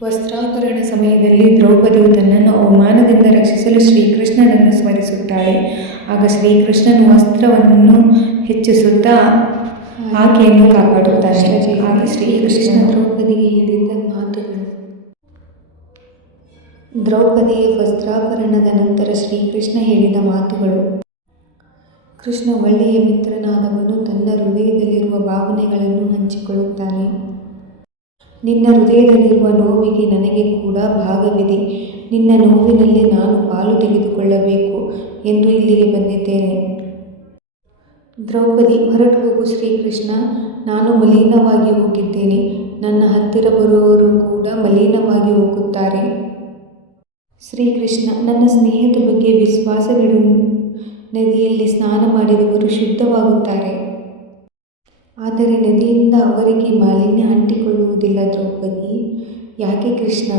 ವಸ್ತ್ರಾಪರಣ ಸಮಯದಲ್ಲಿ ದ್ರೌಪದಿಯು ತನ್ನನ್ನು ಅವಮಾನದಿಂದ ರಕ್ಷಿಸಲು ಶ್ರೀಕೃಷ್ಣನನ್ನು ಸ್ಮರಿಸುತ್ತಾಳೆ. ಆಗ ಶ್ರೀಕೃಷ್ಣನು ವಸ್ತ್ರವನ್ನು ಹೆಚ್ಚಿಸುತ್ತಾ ಆಕೆಯನ್ನು ಕಾಪಾಡುತ್ತಾನೆ. ಆಗ ಶ್ರೀಕೃಷ್ಣ ದ್ರೌಪದಿಗೆ ಹೇಳಿದ ಮಾತುಗಳು. ದ್ರೌಪದಿಯ ವಸ್ತ್ರಾಪರಣದ ನಂತರ ಶ್ರೀಕೃಷ್ಣ ಹೇಳಿದ ಮಾತುಗಳು. ಕೃಷ್ಣ ಒಳ್ಳೆಯ ಮಿತ್ರನಾದವನು ತನ್ನ ಹೃದಯದಲ್ಲಿರುವ ಭಾವನೆಗಳನ್ನು ಹಂಚಿಕೊಳ್ಳುತ್ತಾನೆ. ನಿನ್ನ ಹೃದಯದಲ್ಲಿರುವ ನೋವಿಗೆ ನನಗೆ ಕೂಡ ಭಾಗವಿದೆ. ನಿನ್ನ ನೋವಿನಲ್ಲಿ ನಾನು ಪಾಲು ತೆಗೆದುಕೊಳ್ಳಬೇಕು ಎಂದು ಇಲ್ಲಿಗೆ ಬಂದಿದ್ದೇನೆ. ದ್ರೌಪದಿ, ಹೊರಟು ಹೋಗು ಶ್ರೀಕೃಷ್ಣ. ನಾನು ಮಲಿನವಾಗಿ ಹೋಗಿದ್ದೇನೆ. ನನ್ನ ಹತ್ತಿರ ಬರುವವರು ಕೂಡ ಮಲಿನವಾಗಿ ಹೋಗುತ್ತಾರೆ. ಶ್ರೀಕೃಷ್ಣ, ನನ್ನ ಸ್ನೇಹದ ಬಗ್ಗೆ ವಿಶ್ವಾಸವಿಡು. ನದಿಯಲ್ಲಿ ಸ್ನಾನ ಮಾಡಿದವರು ಶುದ್ಧವಾಗುತ್ತಾರೆ, ಆದರೆ ನದಿಯಿಂದ ಅವರಿಗೆ ಮಾಲಿನ್ಯ ಅಂಟಿಕೊಳ್ಳುವುದಿಲ್ಲ. ದ್ರೌಪದಿ, ಯಾಕೆ ಕೃಷ್ಣ,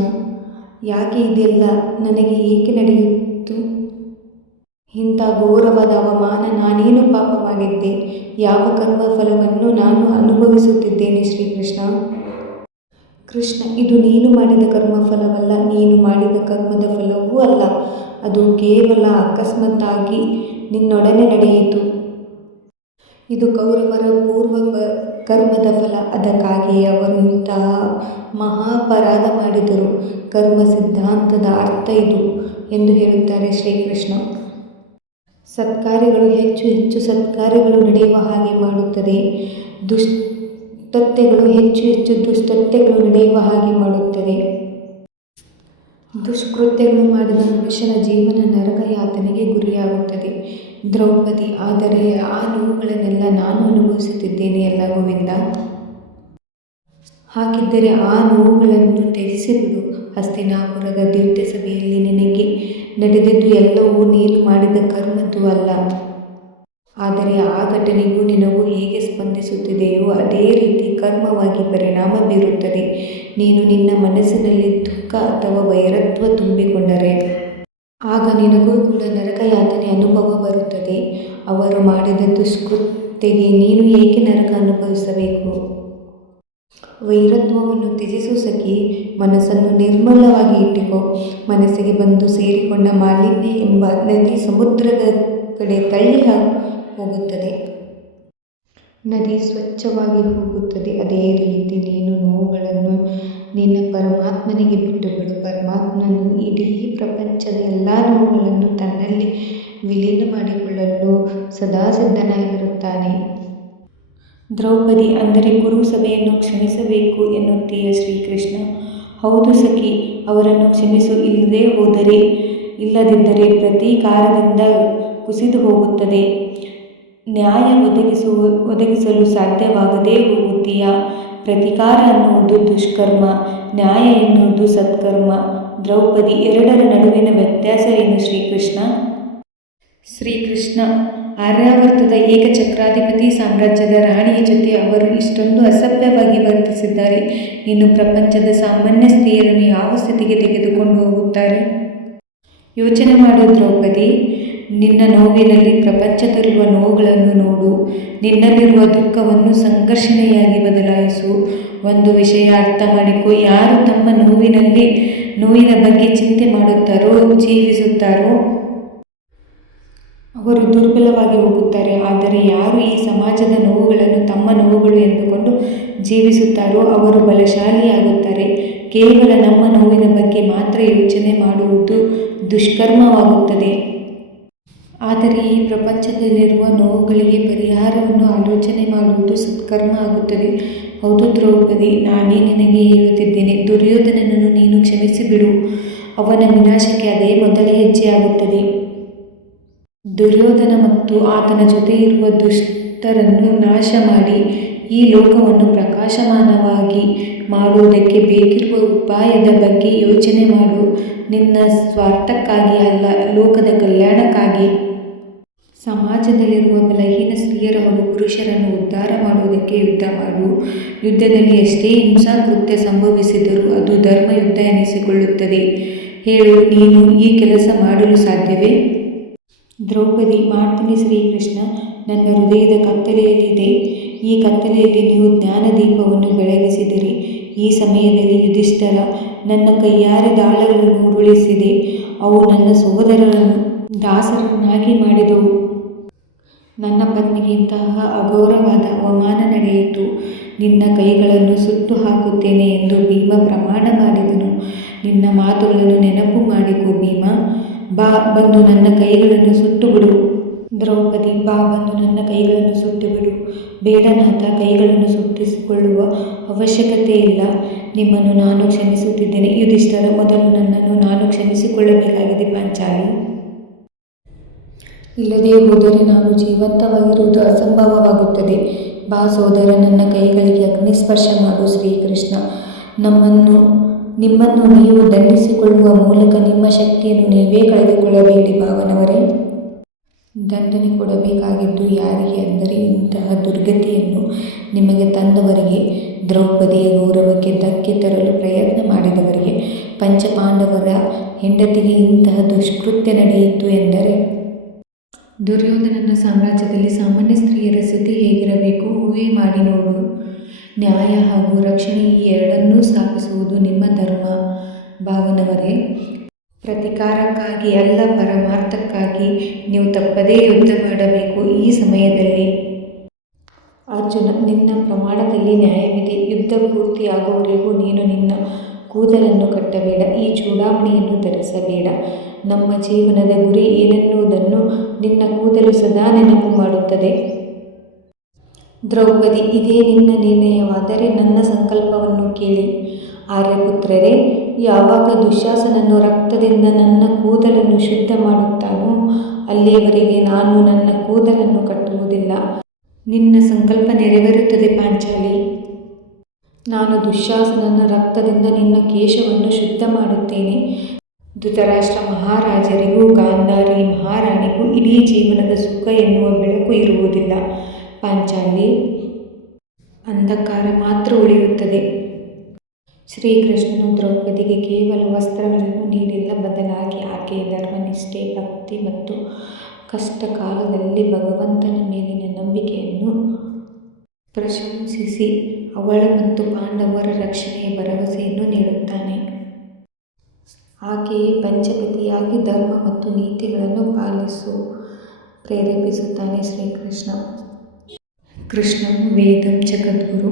ಯಾಕೆ ಇದೆಲ್ಲ ನನಗೆ ಏಕೆ ನಡೆಯಿತು? ಇಂಥ ಘೋರವಾದ ಅವಮಾನ ನಾನೇನು ಪಾಪ ಮಾಡಿದ್ದೆ? ಯಾವ ಕರ್ಮ ಫಲವನ್ನು ನಾನು ಅನುಭವಿಸುತ್ತಿದ್ದೇನೆ? ಶ್ರೀಕೃಷ್ಣ ಕೃಷ್ಣ, ಇದು ನೀನು ಮಾಡಿದ ಕರ್ಮಫಲವಲ್ಲ, ನೀನು ಮಾಡಿದ ಕರ್ಮದ ಫಲವೂ ಅಲ್ಲ. ಅದು ಕೇವಲ ಅಕಸ್ಮಾತ್ತಾಗಿ ನಿನ್ನೊಡನೆ ನಡೆಯಿತು. ಇದು ಕೌರವರ ಪೂರ್ವ ಕರ್ಮದ ಫಲ. ಅದಕ್ಕಾಗಿಯೇ ಅವರು ಇಂತಹ ಮಹಾಪರಾಧ ಮಾಡಿದರು. ಕರ್ಮ ಸಿದ್ಧಾಂತದ ಅರ್ಥ ಇದು ಎಂದು ಹೇಳುತ್ತಾರೆ ಶ್ರೀಕೃಷ್ಣ. ಸತ್ಕಾರ್ಯಗಳು ಹೆಚ್ಚು ಹೆಚ್ಚು ಸತ್ಕಾರ್ಯಗಳು ನಡೆಯುವ ಹಾಗೆ ಮಾಡುತ್ತದೆ. ದುಷ್ಟತೆಗಳು ಹೆಚ್ಚು ಹೆಚ್ಚು ದುಷ್ಟತೆಗಳು ನಡೆಯುವ ಹಾಗೆ ಮಾಡುತ್ತದೆ. ದುಷ್ಕೃತ್ಯಗಳು ಮಾಡಿದ ಮನುಷ್ಯನ ಜೀವನ ನರಕ ಯಾತನೆಗೆ ಗುರಿಯಾಗುತ್ತದೆ. ದ್ರೌಪದಿ, ಆದರೆ ಆ ನೋವುಗಳನ್ನೆಲ್ಲ ನಾನು ಅನುಭವಿಸುತ್ತಿದ್ದೇನೆ ಅಲ್ಲ ಗೋವಿಂದ. ಹಾಗಿದ್ದರೆ ಆ ನೋವುಗಳನ್ನು ತ್ಯಜಿಸಿಬಿಡು. ಹಸ್ತಿನಾಪುರದ ದಿವ್ಯ ಸಭೆಯಲ್ಲಿ ನಿನಗೆ ನಡೆದಿದ್ದು ಎಲ್ಲವೂ ನೀನು ಮಾಡಿದ ಕರ್ಮದ್ದು ಅಲ್ಲ. ಆದರೆ ಆ ಘಟನೆಗೂ ನಿನಗೂ ಹೇಗೆ ಸ್ಪಂದಿಸುತ್ತಿದೆಯೋ ಅದೇ ರೀತಿ ಕರ್ಮವಾಗಿ ಪರಿಣಾಮ ಬೀರುತ್ತದೆ. ನೀನು ನಿನ್ನ ಮನಸ್ಸಿನಲ್ಲಿ ದುಃಖ ಅಥವಾ ವೈರತ್ವ ತುಂಬಿಕೊಂಡರೆ ಆಗ ನಿನಗೂ ಕೂಡ ನರಕ ಯಾತನೆ ಅನುಭವ ಬರುತ್ತದೆ. ಅವರು ಮಾಡಿದ ದುಷ್ಕೃತ್ಯಗೆ ನೀನು ಏಕೆ ನರಕ ಅನುಭವಿಸಬೇಕು? ವೈರತ್ವವನ್ನು ತ್ಯಜಿಸು ಸಖಿ. ಮನಸ್ಸನ್ನು ನಿರ್ಮಲವಾಗಿ ಇಟ್ಟುಕೋ. ಮನಸ್ಸಿಗೆ ಬಂದು ಸೇರಿಕೊಂಡ ಮಾಲಿನ್ಯ ಎಂಬ ನದಿ ಸಮುದ್ರದ ಕಡೆ ತಳ್ಳಿ ಹೋಗುತ್ತದೆ. ನದಿ ಸ್ವಚ್ಛವಾಗಿ ಹೋಗುತ್ತದೆ. ಅದೇ ರೀತಿ ನೀನು ನೋವುಗಳನ್ನು ನಿನ್ನ ಪರಮಾತ್ಮನಿಗೆ ಬಿಟ್ಟು ಬಿಡು. ಪರಮಾತ್ಮನು ಇಡೀ ಪ್ರಪಂಚದ ಎಲ್ಲ ನೋವುಗಳನ್ನು ತನ್ನಲ್ಲಿ ವಿಲೀನ ಮಾಡಿಕೊಳ್ಳಲು ಸದಾ ಸಿದ್ಧನಾಗಿರುತ್ತಾನೆ. ದ್ರೌಪದಿ, ಅಂದರೆ ಕುರು ಸಭೆಯನ್ನು ಕ್ಷಮಿಸಬೇಕು ಎನ್ನುತ್ತೀಯ ಶ್ರೀಕೃಷ್ಣ? ಹೌದು ಸಖಿ, ಅವರನ್ನು ಕ್ಷಮಿಸು. ಇಲ್ಲದಿದ್ದರೆ ಪ್ರತೀಕಾರದಿಂದ ಕುಸಿದು ಹೋಗುತ್ತದೆ. ನ್ಯಾಯ ಒದಗಿಸಲು ಸಾಧ್ಯವಾಗದೇ ಹೋಗುತ್ತೀಯ. ಪ್ರತೀಕಾರ ಅನ್ನುವುದು ದುಷ್ಕರ್ಮ, ನ್ಯಾಯ ಎನ್ನುವುದು ಸತ್ಕರ್ಮ. ದ್ರೌಪದಿ, ಎರಡರ ನಡುವಿನ ವ್ಯತ್ಯಾಸವೇನು ಶ್ರೀಕೃಷ್ಣ? ಶ್ರೀಕೃಷ್ಣ, ಆರ್ಯಾವರ್ತದ ಏಕಚಕ್ರಾಧಿಪತಿ ಸಾಮ್ರಾಜ್ಯದ ರಾಣಿಯ ಜೊತೆ ಅವರು ಇಷ್ಟೊಂದು ಅಸಭ್ಯವಾಗಿ ವರ್ತಿಸಿದ್ದಾರೆ. ಇನ್ನು ಪ್ರಪಂಚದ ಸಾಮಾನ್ಯ ಸ್ತ್ರೀಯರನ್ನು ಯಾವ ಸ್ಥಿತಿಗೆ ತೆಗೆದುಕೊಂಡು ಹೋಗುತ್ತಾರೆ? ಯೋಚನೆ ಮಾಡು ದ್ರೌಪದಿ. ನಿನ್ನ ನೋವಿನಲ್ಲಿ ಪ್ರಪಂಚದಲ್ಲಿರುವ ನೋವುಗಳನ್ನು ನೋಡು. ನಿನ್ನಲ್ಲಿರುವ ದುಃಖವನ್ನು ಸಂಘರ್ಷಣೆಯಾಗಿ ಬದಲಾಯಿಸು. ಒಂದು ವಿಷಯ ಅರ್ಥ ಮಾಡಿಕೊ. ಯಾರು ತಮ್ಮ ನೋವಿನ ಬಗ್ಗೆ ಚಿಂತೆ ಮಾಡುತ್ತಾರೋ, ಜೀವಿಸುತ್ತಾರೋ ಅವರು ದುರ್ಬಲವಾಗಿ ಹೋಗುತ್ತಾರೆ. ಆದರೆ ಯಾರು ಈ ಸಮಾಜದ ನೋವುಗಳನ್ನು ತಮ್ಮ ನೋವುಗಳು ಎಂದುಕೊಂಡು ಜೀವಿಸುತ್ತಾರೋ ಅವರು ಬಲಶಾಲಿಯಾಗುತ್ತಾರೆ. ಕೇವಲ ನಮ್ಮ ನೋವಿನ ಬಗ್ಗೆ ಮಾತ್ರ ಯೋಚನೆ ಮಾಡುವುದು ದುಷ್ಕರ್ಮವಾಗುತ್ತದೆ. ಆದರೆ ಈ ಪ್ರಪಂಚದಲ್ಲಿರುವ ನೋವುಗಳಿಗೆ ಪರಿಹಾರವನ್ನು ಆಲೋಚನೆ ಮಾಡುವುದು ಸತ್ಕರ್ಮ ಆಗುತ್ತದೆ. ಹೌದು ದ್ರೌಪದಿ, ನಾನೇ ನಿನಗೆ ಹೇಳುತ್ತಿದ್ದೇನೆ. ದುರ್ಯೋಧನನನ್ನು ನೀನು ಕ್ಷಮಿಸಿಬಿಡು. ಅವನ ವಿನಾಶಕ್ಕೆ ಅದೇ ಮೊದಲ ಹೆಜ್ಜೆಯಾಗುತ್ತದೆ. ದುರ್ಯೋಧನ ಮತ್ತು ಆತನ ಜೊತೆ ಇರುವ ದುಷ್ಟರನ್ನು ನಾಶ ಮಾಡಿ ಈ ಲೋಕವನ್ನು ಪ್ರಕಾಶಮಾನವಾಗಿ ಮಾಡುವುದಕ್ಕೆ ಬೇಕಿರುವ ಉಪಾಯದ ಬಗ್ಗೆ ಯೋಚನೆ ಮಾಡು. ನಿನ್ನ ಸ್ವಾರ್ಥಕ್ಕಾಗಿ ಅಲ್ಲ, ಲೋಕದ ಕಲ್ಯಾಣಕ್ಕಾಗಿ. ಸಮಾಜದಲ್ಲಿರುವ ಬಲಹೀನ ಸ್ತ್ರೀಯರ ಹಾಗೂ ಪುರುಷರನ್ನು ಉದ್ಧಾರ ಮಾಡುವುದಕ್ಕೆ ಯುದ್ಧ ಮಾಡು. ಯುದ್ಧದಲ್ಲಿ ಎಷ್ಟೇ ಹಿಂಸಾಕೃತ್ಯ ಸಂಭವಿಸಿದರೂ ಅದು ಧರ್ಮಯುದ್ಧ ಎನಿಸಿಕೊಳ್ಳುತ್ತದೆ. ಹೇಳು, ನೀನು ಈ ಕೆಲಸ ಮಾಡಲು ಸಾಧ್ಯವೇ? ದ್ರೌಪದಿ, ಮಾಡ್ತೀನಿ ಶ್ರೀಕೃಷ್ಣ. ನನ್ನ ಹೃದಯದ ಕತ್ತಲೆಯಲ್ಲಿದೆ. ಈ ಕತ್ತಲೆಯಲ್ಲಿ ನೀವು ಜ್ಞಾನದೀಪವನ್ನು ಬೆಳಗಿಸಿದಿರಿ. ಈ ಸಮಯದಲ್ಲಿ ಯುಧಿಷ್ಠರ ನನ್ನ ಕೈಯಾರೆ ದಾಳಗಳನ್ನು ಉರುಳಿಸಿದೆ. ಅವು ನನ್ನ ಸಹೋದರರನ್ನು ದಾಸರನ್ನಾಗಿ ಮಾಡಿದವು. ನನ್ನ ಪತ್ನಿಗೆ ಇಂತಹ ಅಘೋರವಾದ ಅವಮಾನ ನಡೆಯಿತು. ನಿನ್ನ ಕೈಗಳನ್ನು ಸುಟ್ಟು ಹಾಕುತ್ತೇನೆ ಎಂದು ಭೀಮ ಪ್ರಮಾಣ ಮಾಡಿದನು. ನಿನ್ನ ಮಾತುಗಳನ್ನು ನೆನಪು ಮಾಡಿಕೊ ಭೀಮ. ಬಾ, ಬಂದು ನನ್ನ ಕೈಗಳನ್ನು ಸುಟ್ಟು ಬಿಡು. ದ್ರೌಪದಿ, ಬಾ, ಬಂದು ನನ್ನ ಕೈಗಳನ್ನು ಸುಟ್ಟು ಬಿಡು. ಬೇಡನಾಥ, ಕೈಗಳನ್ನು ಸುಟ್ಟಿಸಿಕೊಳ್ಳುವ ಅವಶ್ಯಕತೆ ಇಲ್ಲ. ನಿಮ್ಮನ್ನು ನಾನು ಕ್ಷಮಿಸುತ್ತಿದ್ದೇನೆ. ಯುಧಿಷ್ಠರ, ಮೊದಲು ನನ್ನನ್ನು ನಾನು ಕ್ಷಮಿಸಿಕೊಳ್ಳಬೇಕಾಗಿದೆ ಪಾಂಚಾಲಿ. ಇಲ್ಲದೇ ಹೋದರೆ ನಾನು ಜೀವಂತವಾಗಿರುವುದು ಅಸಂಭವವಾಗುತ್ತದೆ. ಬಾ ಸೋದರ, ನನ್ನ ಕೈಗಳಿಗೆ ಅಗ್ನಿಸ್ಪರ್ಶ ಮಾಡು. ಶ್ರೀಕೃಷ್ಣ, ನಿಮ್ಮನ್ನು ನೀವು ದಂಡಿಸಿಕೊಳ್ಳುವ ಮೂಲಕ ನಿಮ್ಮ ಶಕ್ತಿಯನ್ನು ನೀವೇ ಕಳೆದುಕೊಳ್ಳಬೇಡಿ ಭಾವನವರೇ. ದಂಡನೆ ಕೊಡಬೇಕಾಗಿದ್ದು ಯಾರಿಗೆ ಅಂದರೆ ಇಂತಹ ದುರ್ಗತಿಯನ್ನು ನಿಮಗೆ ತಂದವರಿಗೆ, ದ್ರೌಪದಿಯ ಗೌರವಕ್ಕೆ ಧಕ್ಕೆ ತರಲು ಪ್ರಯತ್ನ ಮಾಡಿದವರಿಗೆ. ಪಂಚಪಾಂಡವರ ಹೆಂಡತಿಗೆ ಇಂತಹ ದುಷ್ಕೃತ್ಯ ನಡೆಯಿತು ಎಂದರೆ ದುರ್ಯೋಧನನ ಸಾಮ್ರಾಜ್ಯದಲ್ಲಿ ಸಾಮಾನ್ಯ ಸ್ತ್ರೀಯರ ಸ್ಥಿತಿ ಹೇಗಿರಬೇಕು ಊಹೆ ಮಾಡಿ ನೋಡು. ನ್ಯಾಯ ಹಾಗೂ ರಕ್ಷಣೆ ಈ ಎರಡನ್ನೂ ಸ್ಥಾಪಿಸುವುದು ನಿಮ್ಮ ಧರ್ಮ ಭಾವನವರೇ. ಪ್ರತೀಕಾರಕ್ಕಾಗಿ ಅಲ್ಲ, ಪರಮಾರ್ಥಕ್ಕಾಗಿ ನೀವು ತಪ್ಪದೇ ಯುದ್ಧ ಮಾಡಬೇಕು. ಈ ಸಮಯದಲ್ಲಿ ಅರ್ಜುನ, ನಿನ್ನ ಪ್ರಮಾಣದಲ್ಲಿ ನ್ಯಾಯವಿದೆ. ಯುದ್ಧ ಪೂರ್ತಿಯಾಗುವವರೆಗೂ ನೀನು ನಿನ್ನ ಕೂದಲನ್ನು ಕಟ್ಟಬೇಡ, ಈ ಚೂಡಾಮಣಿಯನ್ನು ಧರಿಸಬೇಡ. ನಮ್ಮ ಜೀವನದ ಗುರಿ ಏನೆನ್ನುವುದನ್ನು ನಿನ್ನ ಕೂದಲು ಸದಾ ನೆನಪು ಮಾಡುತ್ತದೆ. ದ್ರೌಪದಿ, ಇದೇ ನಿನ್ನ ನಿರ್ಣಯವಾದರೆ ನನ್ನ ಸಂಕಲ್ಪವನ್ನು ಕೇಳಿ. ಆರ್ಯಪುತ್ರರೇ, ಯಾವಾಗ ದುಶ್ಯಾಸನನು ರಕ್ತದಿಂದ ನನ್ನ ಕೂದಲನ್ನು ಶುದ್ಧ ಮಾಡುತ್ತಾನೋ ಅಲ್ಲಿಯವರೆಗೆ ನಾನು ನನ್ನ ಕೂದಲನ್ನು ಕಟ್ಟುವುದಿಲ್ಲ. ನಿನ್ನ ಸಂಕಲ್ಪ ನೆರವೇರುತ್ತದೆ ಪಾಂಚಾಲಿ. ನಾನು ದುಶ್ಯಾಸನನ ರಕ್ತದಿಂದ ನಿನ್ನ ಕೇಶವನ್ನು ಶುದ್ಧ ಮಾಡುತ್ತೇನೆ. ಧೃತರಾಷ್ಟ್ರ ಮಹಾರಾಜರಿಗೂ ಗಾಂಧಾರಿ ಮಹಾರಾಣಿಗೂ ಇಡೀ ಜೀವನದ ಸುಖ ಎನ್ನುವ ಬೆಳಕು ಇರುವುದಿಲ್ಲ ಪಾಂಚಾಲಿ. ಅಂಧಕಾರ ಮಾತ್ರ ಉಳಿಯುತ್ತದೆ. ಶ್ರೀಕೃಷ್ಣನು ದ್ರೌಪದಿಗೆ ಕೇವಲ ವಸ್ತ್ರಗಳನ್ನು ನೀಡಿಲ್ಲ, ಬದಲಾಗಿ ಆಕೆಯ ಧರ್ಮನಿಷ್ಠೆ, ಭಕ್ತಿ ಮತ್ತು ಕಷ್ಟ ಕಾಲದಲ್ಲಿ ಭಗವಂತನ ಮೇಲಿನ ನಂಬಿಕೆಯನ್ನು ಪ್ರಶಂಸಿಸಿ ಅವಳ ಮತ್ತು ಪಾಂಡವರ ರಕ್ಷಣೆಯ ಭರವಸೆಯನ್ನು ನೀಡುತ್ತಾನೆ. ಆಕೆಯೇ ಪಂಚಪತಿಯಾಗಿ ಧರ್ಮ ಮತ್ತು ನೀತಿಗಳನ್ನು ಪ್ರೇರೇಪಿಸುತ್ತಾನೆ. ಶ್ರೀಕೃಷ್ಣ. ಕೃಷ್ಣಂ ವೇದಂ ಜಗದ್ಗುರು.